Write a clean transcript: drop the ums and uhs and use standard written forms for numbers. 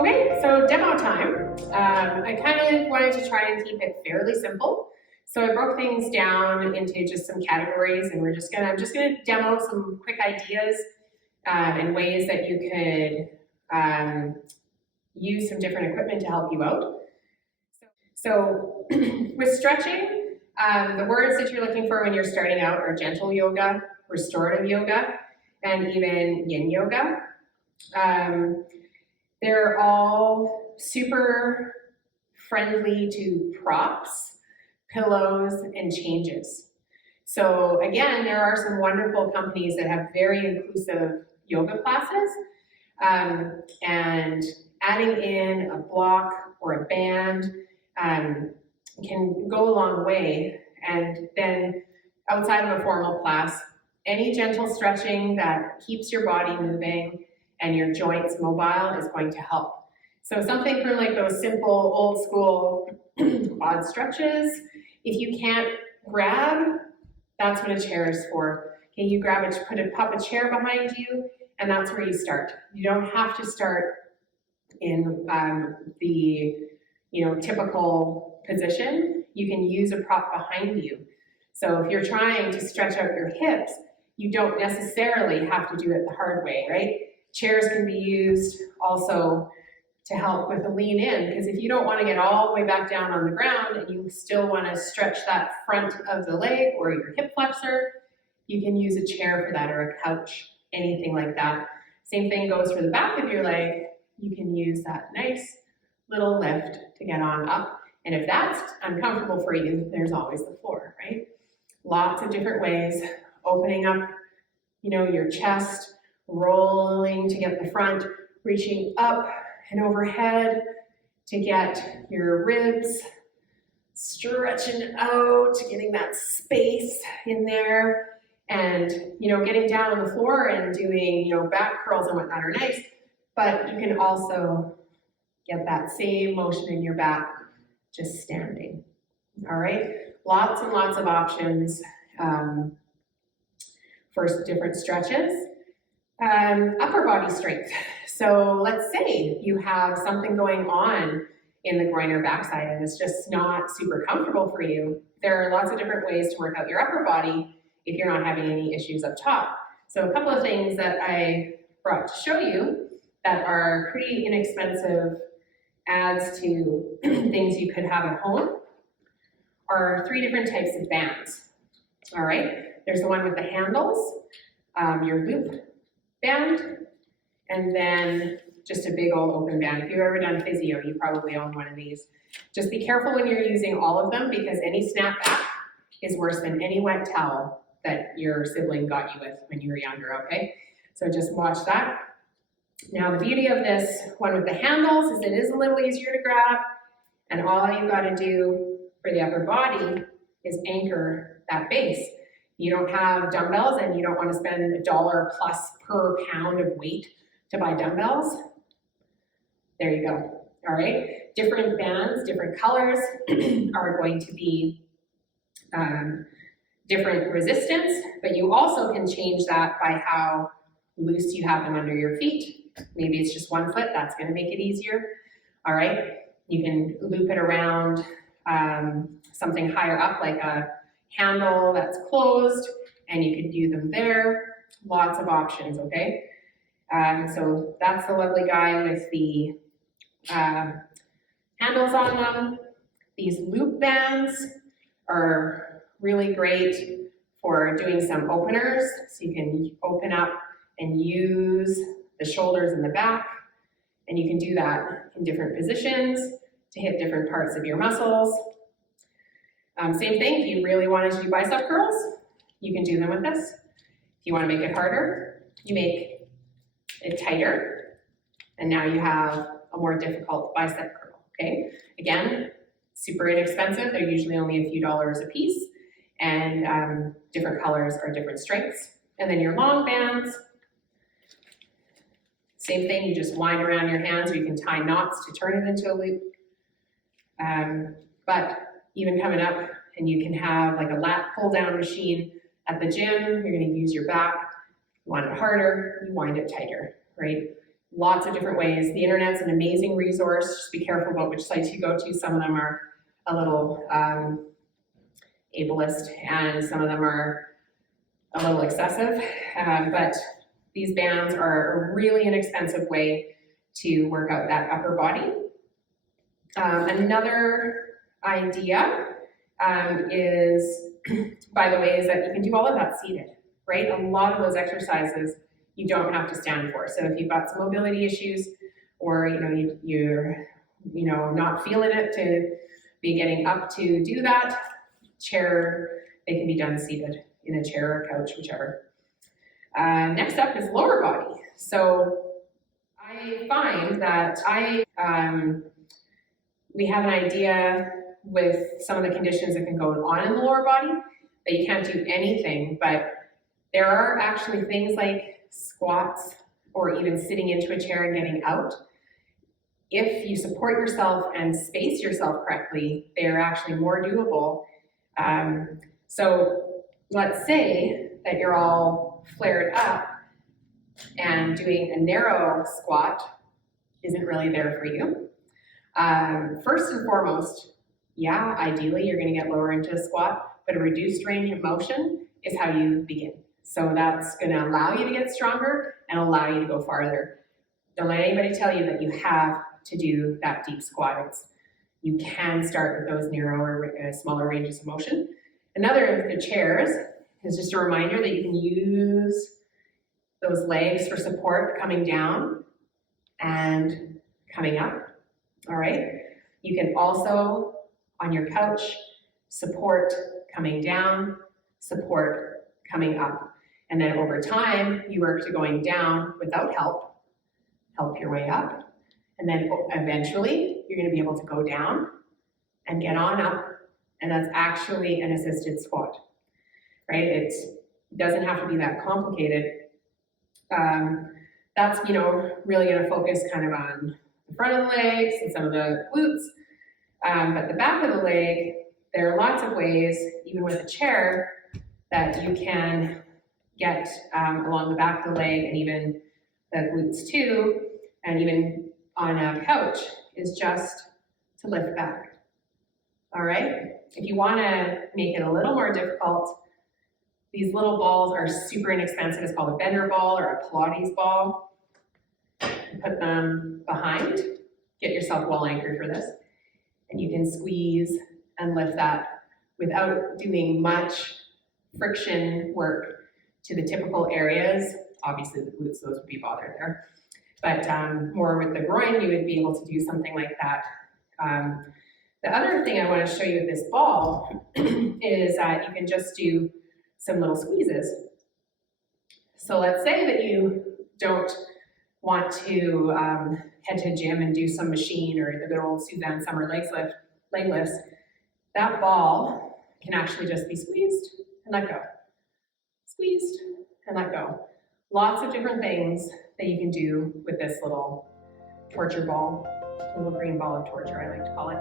Okay, so demo time. I kind of wanted to try and keep it fairly simple. So I broke things down into just some categories, and I'm just gonna demo some quick ideas and ways that you could use some different equipment to help you out. So with stretching, the words that you're looking for when you're starting out are gentle yoga, restorative yoga, and even yin yoga. They're all super friendly to props, pillows, and changes. So again, there are some wonderful companies that have very inclusive yoga classes, and adding in a block or a band can go a long way. And then outside of a formal class, any gentle stretching that keeps your body moving and your joints mobile is going to help. So something from like those simple old school quad stretches, if you can't grab, that's what a chair is for. Okay, you grab it, pop a chair behind you, and that's where you start. You don't have to start in the typical position. You can use a prop behind you. So if you're trying to stretch out your hips, you don't necessarily have to do it the hard way, right? Chairs can be used also to help with a lean in, because if you don't want to get all the way back down on the ground and you still want to stretch that front of the leg or your hip flexor, you can use a chair for that, or a couch, anything like that. Same thing goes for the back of your leg. You can use that nice little lift to get on up. And if that's uncomfortable for you, there's always the floor, right? Lots of different ways, opening up, your chest, rolling to get the front, reaching up and overhead to get your ribs, stretching out, getting that space in there, and getting down on the floor and doing back curls and whatnot are nice, but you can also get that same motion in your back just standing. All right, lots and lots of options for different stretches. Upper body strength. So let's say you have something going on in the groin or backside and it's just not super comfortable for you. There are lots of different ways to work out your upper body if you're not having any issues up top. So a couple of things that I brought to show you that are pretty inexpensive adds to things you could have at home are 3 different types of bands. All right, there's the one with the handles, your loop band, and then just a big old open band. If you've ever done physio, you probably own one of these. Just be careful when you're using all of them, because any snapback is worse than any wet towel that your sibling got you with when you were younger, okay? So just watch that. Now the beauty of this one with the handles is it is a little easier to grab, and all you gotta do for the upper body is anchor that base. You don't have dumbbells and you don't want to spend $1 plus per pound of weight to buy dumbbells. There you go. All right. Different bands, different colors are going to be different resistance, but you also can change that by how loose you have them under your feet. Maybe it's just 1 foot. That's going to make it easier. All right. You can loop it around something higher up, like a handle that's closed, and you could do them there. Lots of options, okay? So that's the lovely guy with the handles on them. These loop bands are really great for doing some openers. So you can open up and use the shoulders and the back, and you can do that in different positions to hit different parts of your muscles. Same thing, if you really wanted to do bicep curls, you can do them with this. If you want to make it harder, you make it tighter, and now you have a more difficult bicep curl, okay? Again, super inexpensive. They're usually only a few dollars a piece, and different colors are different strengths. And then your long bands, same thing, you just wind around your hands, or you can tie knots to turn it into a loop. But even coming up, and you can have like a lat pull down machine at the gym. You're going to use your back. You want it harder, you wind it tighter, right? lots of different ways. The internet's an amazing resource. Just be careful about which sites you go to. Some of them are a little ableist, and some of them are a little excessive, but these bands are a really inexpensive way to work out that upper body. Another idea is, by the way, is that you can do all of that seated, right? A lot of those exercises you don't have to stand for. So if you've got some mobility issues, or you're not feeling it to be getting up to do that, chair, they can be done seated in a chair or couch, whichever. Next up is lower body. So I find that we have an idea with some of the conditions that can go on in the lower body that you can't do anything, but there are actually things like squats or even sitting into a chair and getting out. If you support yourself and space yourself correctly, they're actually more doable. So let's say that you're all flared up and doing a narrow squat isn't really there for you. First and foremost, yeah, ideally you're going to get lower into a squat, but a reduced range of motion is how you begin. So that's going to allow you to get stronger and allow you to go farther. Don't let anybody tell you that you have to do that deep squat. You can start with those narrower, smaller ranges of motion. Another of the chairs is just a reminder that you can use those legs for support coming down and coming up, all right? You can also, on your couch, support coming down, support coming up. And then over time, you work to going down without help your way up. And then eventually, you're gonna be able to go down and get on up, and that's actually an assisted squat, right? It doesn't have to be that complicated. That's, really gonna focus kind of on the front of the legs and some of the glutes. But the back of the leg, there are lots of ways, even with a chair, that you can get along the back of the leg and even the glutes too, and even on a couch, is just to lift back, all right? If you wanna make it a little more difficult, these little balls are super inexpensive. It's called a bender ball or a Pilates ball. Put them behind, get yourself well anchored for this, and you can squeeze and lift that without doing much friction work to the typical areas. Obviously the glutes, those would be bothered there. But more with the groin, you would be able to do something like that. The other thing I want to show you with this ball is that you can just do some little squeezes. So let's say that you don't want to head to a gym and do some machine or the good old Suzanne Summer leg lifts. That ball can actually just be squeezed and let go. Squeezed and let go. Lots of different things that you can do with this little torture ball, little green ball of torture, I like to call it.